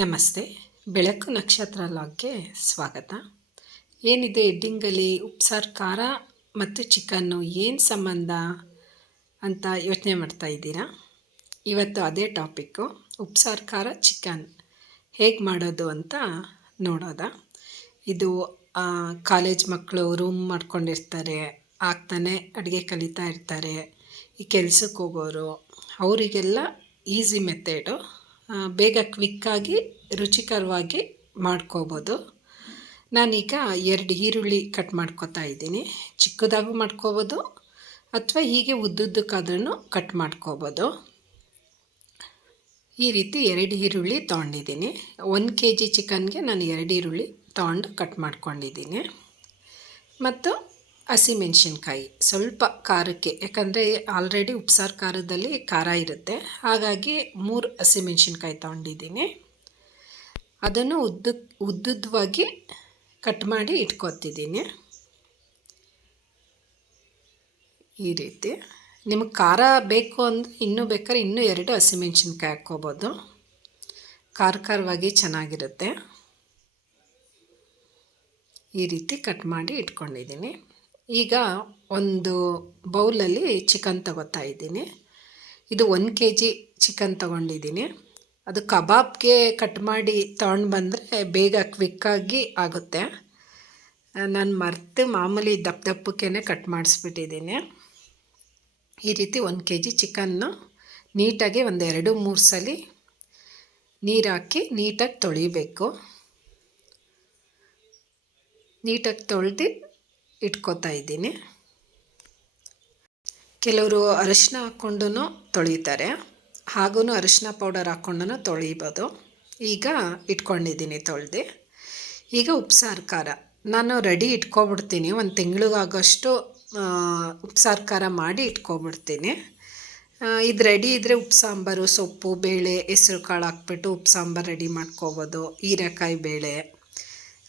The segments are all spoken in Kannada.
ನಮಸ್ತೆ. ಬೆಳಕು ನಕ್ಷತ್ರ ಲಾಗ್ಗೆ ಸ್ವಾಗತ. ಏನಿದೆ ಹೆಡ್ಡಿಂಗಲ್ಲಿ ಉಪ್ಸಾರು ಖಾರ ಮತ್ತು ಚಿಕನ್ನು ಏನು ಸಂಬಂಧ ಅಂತ ಯೋಚನೆ ಮಾಡ್ತಾ ಇದ್ದೀರಾ? ಇವತ್ತು ಅದೇ ಟಾಪಿಕ್ಕು, ಉಪ್ಸಾರು ಖಾರ ಚಿಕನ್ ಹೇಗೆ ಮಾಡೋದು ಅಂತ ನೋಡೋದ. ಇದು ಕಾಲೇಜ್ ಮಕ್ಕಳು ರೂಮ್ ಮಾಡ್ಕೊಂಡಿರ್ತಾರೆ, ಆಗ್ತಾನೆ ಅಡುಗೆ ಕಲಿತಾ ಇರ್ತಾರೆ, ಈ ಕೆಲ್ಸಕ್ಕೆ ಹೋಗೋರು, ಅವರಿಗೆಲ್ಲ ಈಸಿ ಮೆಥಡು, ಬೇಗ ಕ್ವಿಕ್ಕಾಗಿ ರುಚಿಕರವಾಗಿ ಮಾಡ್ಕೋಬೋದು. ನಾನೀಗ 2 ಈರುಳ್ಳಿ ಕಟ್ ಮಾಡ್ಕೊತಾ ಇದ್ದೀನಿ. ಚಿಕ್ಕದಾಗೂ ಮಾಡ್ಕೋಬೋದು ಅಥವಾ ಹೀಗೆ ಉದ್ದುದ್ದಕ್ಕಾದ್ರೂ ಕಟ್ ಮಾಡ್ಕೋಬೋದು. ಈ ರೀತಿ 2 ಈರುಳ್ಳಿ ತೊಗೊಂಡಿದ್ದೀನಿ. 1 kg ಚಿಕನ್ಗೆ ನಾನು 2 ಈರುಳ್ಳಿ ತೊಗೊಂಡು ಕಟ್ ಮಾಡ್ಕೊಂಡಿದ್ದೀನಿ. ಮತ್ತು ಹಸಿಮೆಣ್ಸಿನ್ಕಾಯಿ ಸ್ವಲ್ಪ ಖಾರಕ್ಕೆ, ಯಾಕಂದರೆ ಆಲ್ರೆಡಿ ಉಪ್ಸಾರು ಖಾರದಲ್ಲಿ ಖಾರ ಇರುತ್ತೆ, ಹಾಗಾಗಿ 3 ಹಸಿಮೆಣ್ಸಿನ್ಕಾಯಿ ತೊಗೊಂಡಿದ್ದೀನಿ. ಅದನ್ನು ಉದ್ದುದ್ದವಾಗಿ ಕಟ್ ಮಾಡಿ ಇಟ್ಕೊತಿದ್ದೀನಿ. ಈ ರೀತಿ ನಿಮಗೆ ಖಾರ ಬೇಕು ಅಂದರೆ ಇನ್ನೂ ಬೇಕಾದ್ರೆ ಇನ್ನೂ 2 ಹಸಿಮೆಣ್ಸಿನ್ಕಾಯಿ ಹಾಕ್ಕೋಬೋದು, ಖಾರವಾಗಿ ಚೆನ್ನಾಗಿರುತ್ತೆ. ಈ ರೀತಿ ಕಟ್ ಮಾಡಿ ಇಟ್ಕೊಂಡಿದ್ದೀನಿ. ಈಗ ಒಂದು ಬೌಲಲ್ಲಿ ಚಿಕನ್ ತಗೋತಾ ಇದ್ದೀನಿ. ಇದು 1 kg ಚಿಕನ್ ತೊಗೊಂಡಿದ್ದೀನಿ. ಅದು ಕಬಾಬ್ಗೆ ಕಟ್ ಮಾಡಿ ತೊಗೊಂಡು ಬಂದರೆ ಬೇಗ ಕ್ವಿಕ್ಕಾಗಿ ಆಗುತ್ತೆ. ನಾನು ಮರೆತು ಮಾಮೂಲಿ ದಪ್ಪಕ್ಕೇ ಕಟ್ ಮಾಡಿಸ್ಬಿಟ್ಟಿದ್ದೀನಿ. ಈ ರೀತಿ 1 kg ಚಿಕನ್ನು ನೀಟಾಗಿ ಒಂದು 2-3 ಸಲ ನೀರು ಹಾಕಿ ನೀಟಾಗಿ ತೊಳಿಬೇಕು. ನೀಟಾಗಿ ತೊಳೆದು ಇಟ್ಕೋತಾ ಇದ್ದೀನಿ. ಕೆಲವರು ಅರಿಶಿನ ಹಾಕ್ಕೊಂಡು ತೊಳಿತಾರೆ, ಹಾಗೂ ಅರಿಶಿನ ಪೌಡರ್ ಹಾಕ್ಕೊಂಡು ತೊಳಿಬೋದು. ಈಗ ಇಟ್ಕೊಂಡಿದ್ದೀನಿ ತೊಳೆದು. ಈಗ ಉಪ್ಸಾರು ಖಾರ ನಾನು ರೆಡಿ ಇಟ್ಕೊಬಿಡ್ತೀನಿ. 1 ತಿಂಗಳಿಗಾಗೋಷ್ಟು ಉಪ್ಸಾರು ಖಾರ ಮಾಡಿ ಇಟ್ಕೊಬಿಡ್ತೀನಿ. ಇದು ರೆಡಿ ಇದ್ದರೆ ಉಪ್ಸಾಂಬಾರು, ಸೊಪ್ಪು, ಬೇಳೆ, ಹೆಸ್ರು ಕಾಳು ಹಾಕ್ಬಿಟ್ಟು ಉಪ್ಸಾಂಬಾರು ರೆಡಿ ಮಾಡ್ಕೋಬೋದು. ಹೀರೆಕಾಯಿ ಬೇಳೆ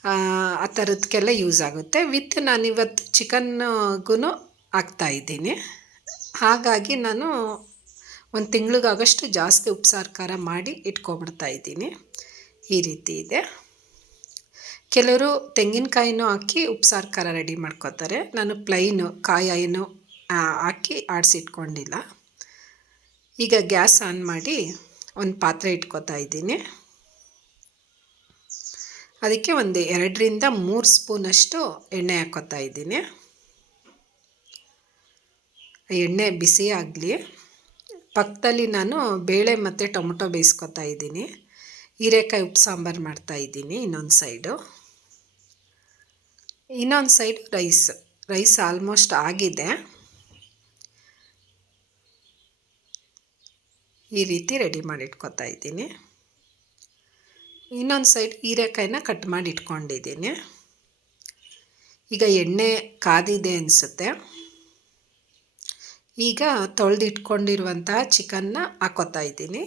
ಆ ಥರದಕ್ಕೆಲ್ಲ ಯೂಸ್ ಆಗುತ್ತೆ. ವಿತ್ ನಾನಿವತ್ತು ಚಿಕನ್ಗೂ ಹಾಕ್ತಾಯಿದ್ದೀನಿ. ಹಾಗಾಗಿ ನಾನು 1 ತಿಂಗಳಿಗಾಗಷ್ಟು ಜಾಸ್ತಿ ಉಪ್ಸಾರು ಖಾರ ಮಾಡಿ ಇಟ್ಕೊಬಿಡ್ತಾಯಿದ್ದೀನಿ. ಈ ರೀತಿ ಇದೆ. ಕೆಲವರು ತೆಂಗಿನಕಾಯಿನೂ ಹಾಕಿ ಉಪ್ಸಾರು ಖಾರ ರೆಡಿ ಮಾಡ್ಕೋತಾರೆ. ನಾನು ಪ್ಲೈನು ಕಾಯಿ ಏನು ಹಾಕಿ ಆಡಿಸಿಟ್ಕೊಂಡಿಲ್ಲ. ಈಗ ಗ್ಯಾಸ್ ಆನ್ ಮಾಡಿ ಒಂದು ಪಾತ್ರೆ ಇಟ್ಕೋತಾ ಇದ್ದೀನಿ. ಅದಕ್ಕೆ ಒಂದು 2-3 ಸ್ಪೂನಷ್ಟು ಎಣ್ಣೆ ಹಾಕ್ಕೋತಾ ಇದ್ದೀನಿ. ಎಣ್ಣೆ ಬಿಸಿ ಆಗಲಿ. ಪಕ್ಕದಲ್ಲಿ ನಾನು ಬೇಳೆ ಮತ್ತು ಟೊಮೊಟೊ ಬೇಯಿಸ್ಕೊತಾ ಇದ್ದೀನಿ. ಹೀರೆಕಾಯಿ ಉಪ್ಸಾಂಬಾರು ಮಾಡ್ತಾಯಿದ್ದೀನಿ ಇನ್ನೊಂದು ಸೈಡು. ಇನ್ನೊಂದು ಸೈಡು ರೈಸ್ ಆಲ್ಮೋಸ್ಟ್ ಆಗಿದೆ. ಈ ರೀತಿ ರೆಡಿ ಮಾಡಿ ಇಟ್ಕೊತಾ ಇದ್ದೀನಿ. ಇನ್ನೊಂದು ಸೈಡ್ ಹೀರೆಕಾಯಿನ ಕಟ್ ಮಾಡಿ ಇಟ್ಕೊಂಡಿದ್ದೀನಿ. ಈಗ ಎಣ್ಣೆ ಕಾದಿದೆ ಅನಿಸುತ್ತೆ. ಈಗ ತೊಳೆದಿಟ್ಕೊಂಡಿರುವಂತಹ ಚಿಕನ್ನ ಹಾಕ್ಕೋತಾ ಇದ್ದೀನಿ.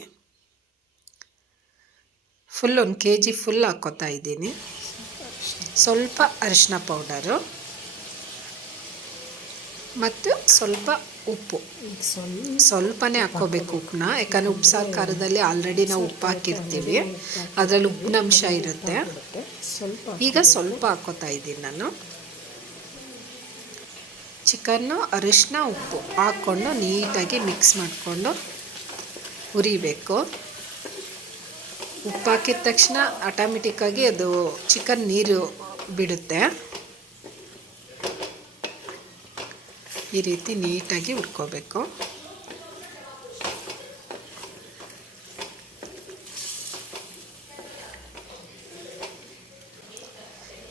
ಫುಲ್ 1 kg ಫುಲ್ ಹಾಕ್ಕೋತಾ ಇದ್ದೀನಿ. ಸ್ವಲ್ಪ ಅರಿಶಿನ ಪೌಡರು ಮತ್ತು ಸ್ವಲ್ಪ ಉಪ್ಪು, ಸ್ವಲ್ಪನೇ ಹಾಕ್ಕೋಬೇಕು ಉಪ್ಪನ್ನ, ಯಾಕಂದರೆ ಉಪ್ಸಾರು ಖಾರದಲ್ಲಿ ಆಲ್ರೆಡಿ ನಾವು ಉಪ್ಪು ಹಾಕಿರ್ತೀವಿ, ಅದರಲ್ಲಿ ಉಪ್ಪಿನಂಶ ಇರುತ್ತೆ. ಈಗ ಸ್ವಲ್ಪ ಹಾಕ್ಕೋತಾ ಇದ್ದೀನಿ ನಾನು. ಚಿಕನ್ನು ಅರಿಶಿನ ಉಪ್ಪು ಹಾಕ್ಕೊಂಡು ನೀಟಾಗಿ ಮಿಕ್ಸ್ ಮಾಡಿಕೊಂಡು ಹುರಿಬೇಕು. ಉಪ್ಪು ಹಾಕಿದ ತಕ್ಷಣ ಆಟೋಮೆಟಿಕ್ಕಾಗಿ ಅದು ಚಿಕನ್ ನೀರು ಬಿಡುತ್ತೆ. ಈ ರೀತಿ ನೀಟಾಗಿ ಹುರ್ಕೋಬೇಕು.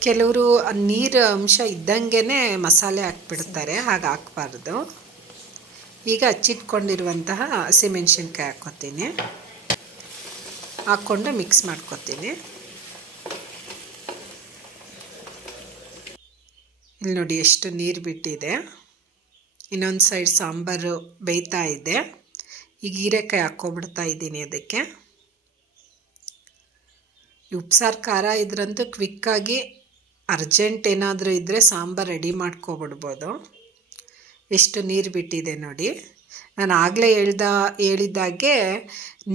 ಕೆಲವರು ನೀರು ಅಂಶ ಇದ್ದಂಗೆ ಮಸಾಲೆ ಹಾಕ್ಬಿಡ್ತಾರೆ, ಹಾಗೆ ಹಾಕಬಾರ್ದು. ಈಗ ಹಚ್ಚಿಟ್ಕೊಂಡಿರುವಂತಹ ಹಸಿಮೆಣ್ಸಿನ್ಕಾಯಿ ಹಾಕ್ಕೊತೀನಿ, ಹಾಕ್ಕೊಂಡು ಮಿಕ್ಸ್ ಮಾಡ್ಕೊತೀನಿ. ಇಲ್ಲಿ ನೋಡಿ ಎಷ್ಟು ನೀರು ಬಿಟ್ಟಿದೆ. ಇನ್ನೊಂದು ಸೈಡ್ ಸಾಂಬಾರು ಬೇಯ್ತಾ ಇದೆ. ಈಗ ಹೀರೆಕಾಯಿ ಹಾಕ್ಕೊಬಿಡ್ತಾ ಇದ್ದೀನಿ ಅದಕ್ಕೆ. ಉಪ್ಸಾರು ಖಾರ ಇದ್ರಂತೂ ಕ್ವಿಕ್ಕಾಗಿ ಅರ್ಜೆಂಟ್ ಏನಾದರೂ ಇದ್ದರೆ ಸಾಂಬಾರು ರೆಡಿ ಮಾಡ್ಕೊಬಿಡ್ಬೋದು. ಎಷ್ಟು ನೀರು ಬಿಟ್ಟಿದೆ ನೋಡಿ. ನಾನು ಆಗಲೇ ಹೇಳಿದ್ದಾಗೆ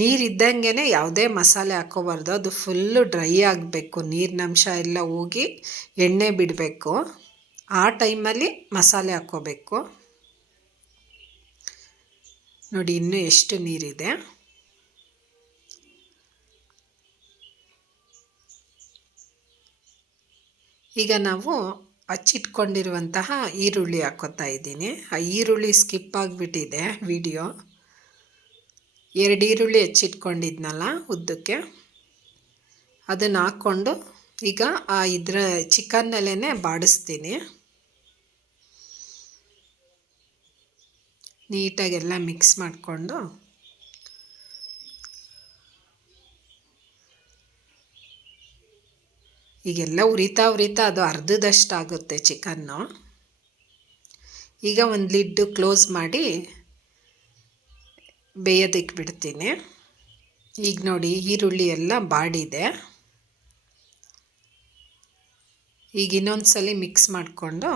ನೀರಿದ್ದಂಗೆ ಯಾವುದೇ ಮಸಾಲೆ ಹಾಕ್ಕೋಬಾರ್ದು. ಅದು ಫುಲ್ಲು ಡ್ರೈ ಆಗಬೇಕು, ನೀರಿನಂಶ ಎಲ್ಲ ಹೋಗಿ ಎಣ್ಣೆ ಬಿಡಬೇಕು. ಆ ಟೈಮಲ್ಲಿ ಮಸಾಲೆ ಹಾಕ್ಕೋಬೇಕು. ನೋಡಿ ಇನ್ನೂ ಎಷ್ಟು ನೀರಿದೆ. ಈಗ ನಾವು ಹಚ್ಚಿಟ್ಕೊಂಡಿರುವಂತಹ ಈರುಳ್ಳಿ ಹಾಕ್ಕೋತಾ ಇದ್ದೀನಿ. ಆ ಈರುಳ್ಳಿ ಸ್ಕಿಪ್ ಆಗಿಬಿಟ್ಟಿದೆ ವಿಡಿಯೋ. 2 ಈರುಳ್ಳಿ ಹೆಚ್ಚಿಟ್ಕೊಂಡಿದ್ನಲ್ಲ ಉದ್ದಕ್ಕೆ, ಅದನ್ನು ಹಾಕ್ಕೊಂಡು ಈಗ ಇದರ ಚಿಕನ್ನಲ್ಲೇ ಬಾಡಿಸ್ತೀನಿ. ನೀಟಾಗೆಲ್ಲ ಮಿಕ್ಸ್ ಮಾಡಿಕೊಂಡು ಈಗೆಲ್ಲ ಉರಿತಾ ಅದು ಅರ್ಧದಷ್ಟು ಆಗುತ್ತೆ ಚಿಕನ್ನು. ಈಗ ಒಂದು ಲಿಡ್ಡು ಕ್ಲೋಸ್ ಮಾಡಿ ಬೇಯೋದಕ್ಕೆ ಬಿಡ್ತೀನಿ. ಈಗ ನೋಡಿ ಈರುಳ್ಳಿ ಎಲ್ಲ ಬಾಡಿದೆ. ಈಗ ಇನ್ನೊಂದು ಸಲ ಮಿಕ್ಸ್ ಮಾಡಿಕೊಂಡು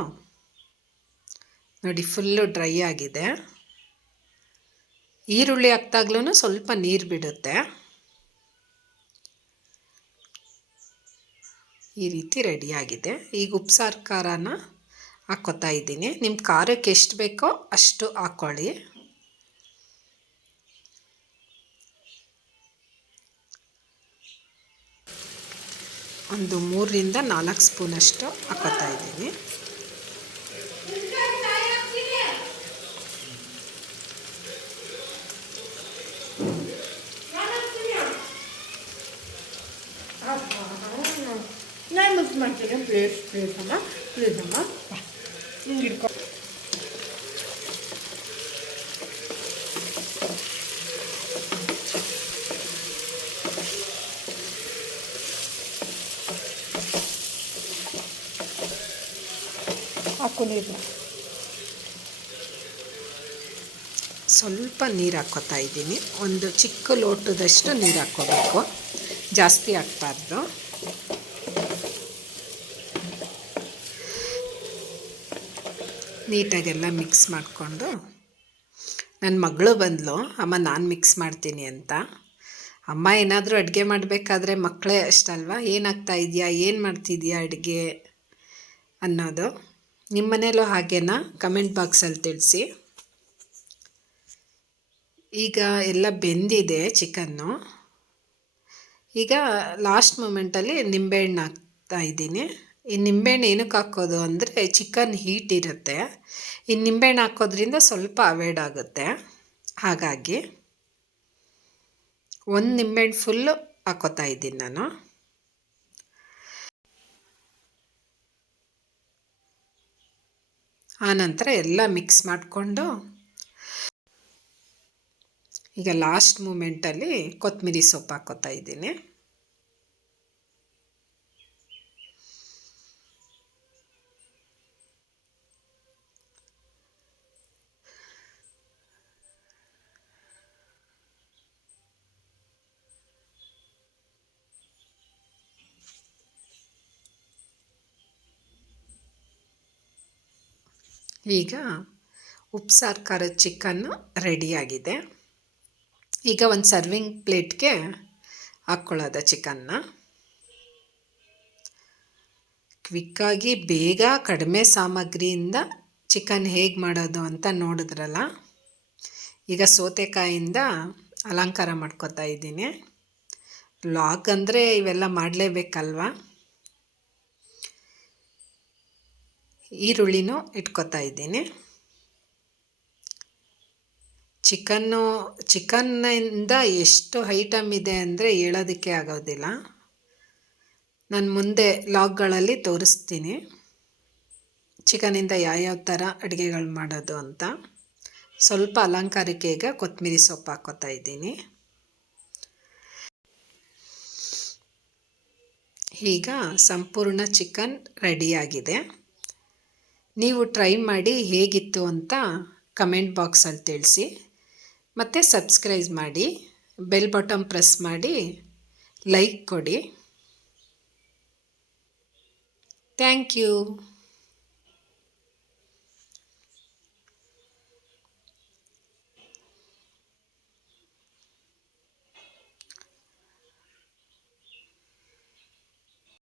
ನೋಡಿ ಫುಲ್ಲು ಡ್ರೈ ಆಗಿದೆ. ಈರುಳ್ಳಿ ಹಾಕ್ದಾಗ್ಲೂ ಸ್ವಲ್ಪ ನೀರು ಬಿಡುತ್ತೆ. ಈ ರೀತಿ ರೆಡಿಯಾಗಿದೆ. ಈಗ ಉಪ್ಸಾರು ಖಾರನ ಹಾಕ್ಕೋತಾ ಇದ್ದೀನಿ. ನಿಮ್ಮ ಖಾರಕ್ಕೆ ಎಷ್ಟು ಬೇಕೋ ಅಷ್ಟು ಹಾಕ್ಕೊಳ್ಳಿ. ಒಂದು 3ರಿಂದ 4 ಸ್ಪೂನಷ್ಟು ಹಾಕ್ಕೋತಾ ಇದ್ದೀನಿ. ನಾನು ಮಿಕ್ಸ್ ಮಾಡ್ತೀನಿ. ಪ್ಲೀಸ್ ಅಮ್ಮ ಹಿಂಗೆ ಇಟ್ಕೊ. ಹಾಕು ನೀರು. ಸ್ವಲ್ಪ ನೀರು ಹಾಕ್ಕೋತಾ ಇದ್ದೀನಿ. ಒಂದು ಚಿಕ್ಕ ಲೋಟದಷ್ಟು ನೀರು ಹಾಕ್ಕೋಬೇಕು, ಜಾಸ್ತಿ ಹಾಕ್ಬಾರ್ದು. ನೀಟಾಗೆಲ್ಲ ಮಿಕ್ಸ್ ಮಾಡಿಕೊಂಡು ನನ್ನ ಮಗಳು ಬಂದಳು, ಅಮ್ಮ ನಾನು ಮಿಕ್ಸ್ ಮಾಡ್ತೀನಿ ಅಂತ. ಅಮ್ಮ ಏನಾದರೂ ಅಡುಗೆ ಮಾಡಬೇಕಾದ್ರೆ ಮಕ್ಕಳೇ ಅಷ್ಟಲ್ವ, ಏನಾಗ್ತಾ ಇದೆಯಾ, ಏನು ಮಾಡ್ತಿದ್ಯಾ ಅಡುಗೆ ಅನ್ನೋದು. ನಿಮ್ಮ ಮನೇಲೂ ಹಾಗೇನಾ? ಕಮೆಂಟ್ ಬಾಕ್ಸಲ್ಲಿ ತಿಳಿಸಿ. ಈಗ ಎಲ್ಲ ಬೆಂದಿದೆ ಚಿಕನ್ನು. ಈಗ ಲಾಸ್ಟ್ ಮೂಮೆಂಟಲ್ಲಿ ನಿಂಬೆಹಣ್ಣು ಹಾಕ್ತಾ ಇದ್ದೀನಿ. ಈ ನಿಂಬೆಹಣ್ಣು ಏನಕ್ಕೆ ಹಾಕೋದು ಅಂದರೆ ಚಿಕನ್ ಹೀಟ್ ಇರುತ್ತೆ. ಈ ನಿಂಬೆಹಣ್ಣು ಹಾಕೋದ್ರಿಂದ ಸ್ವಲ್ಪ ಅವಾಯ್ಡ್ ಆಗುತ್ತೆ. ಹಾಗಾಗಿ 1 ನಿಂಬೆಹಣ್ಣು ಫುಲ್ಲು ಹಾಕೋತಾ ಇದ್ದೀನಿ ನಾನು. ಆನಂತರ ಎಲ್ಲ ಮಿಕ್ಸ್ ಮಾಡಿಕೊಂಡು ಈಗ ಲಾಸ್ಟ್ ಮೂಮೆಂಟಲ್ಲಿ ಕೊತ್ತಂಬರಿ ಸೊಪ್ಪು ಹಾಕ್ಕೋತಾ ಇದ್ದೀನಿ. ಈಗ ಉಪ್ಸಾರು ಖಾರದ ಚಿಕನ್ನು ರೆಡಿಯಾಗಿದೆ. ಈಗ ಒಂದು ಸರ್ವಿಂಗ್ ಪ್ಲೇಟ್ಗೆ ಹಾಕ್ಕೊಳ್ಳೋದ ಚಿಕನ್ನ. ಕ್ವಿಕ್ಕಾಗಿ ಬೇಗ ಕಡಿಮೆ ಸಾಮಗ್ರಿಯಿಂದ ಚಿಕನ್ ಹೇಗೆ ಮಾಡೋದು ಅಂತ ನೋಡಿದ್ರಲ್ಲ. ಈಗ ಸೌತೆಕಾಯಿಂದ ಅಲಂಕಾರ ಮಾಡ್ಕೋತಾ ಇದ್ದೀನಿ. ವ್ಲಾಗ್ ಅಂದರೆ ಇವೆಲ್ಲ ಮಾಡಲೇಬೇಕಲ್ವ. ಈರುಳ್ಳಿನೂ ಇಟ್ಕೋತಾ ಇದ್ದೀನಿ. ಚಿಕನ್ನಿಂದ ಎಷ್ಟು ಐಟಮ್ ಇದೆ ಅಂದರೆ ಹೇಳೋದಕ್ಕೆ ಆಗೋದಿಲ್ಲ. ನಾನು ಮುಂದೆ ವ್ಲಾಗ್ಗಳಲ್ಲಿ ತೋರಿಸ್ತೀನಿ ಚಿಕನಿಂದ ಯಾವ್ಯಾವ ಥರ ಅಡುಗೆಗಳು ಮಾಡೋದು ಅಂತ. ಸ್ವಲ್ಪ ಅಲಂಕಾರಕ್ಕೆ ಈಗ ಕೊತ್ತಂಬರಿ ಸೊಪ್ಪು ಹಾಕ್ಕೋತಾ ಇದ್ದೀನಿ. ಈಗ ಸಂಪೂರ್ಣ ಚಿಕನ್ ರೆಡಿಯಾಗಿದೆ. ನೀವು ಟ್ರೈ ಮಾಡಿ ಹೇಗಿತ್ತು ಅಂತ ಕಮೆಂಟ್ ಬಾಕ್ಸಲ್ಲಿ ತಿಳಿಸಿ. ಮತ್ತು ಸಬ್ಸ್ಕ್ರೈಬ್ ಮಾಡಿ, ಬೆಲ್ ಬಟನ್ ಪ್ರೆಸ್ ಮಾಡಿ, ಲೈಕ್ ಕೊಡಿ. Thank you.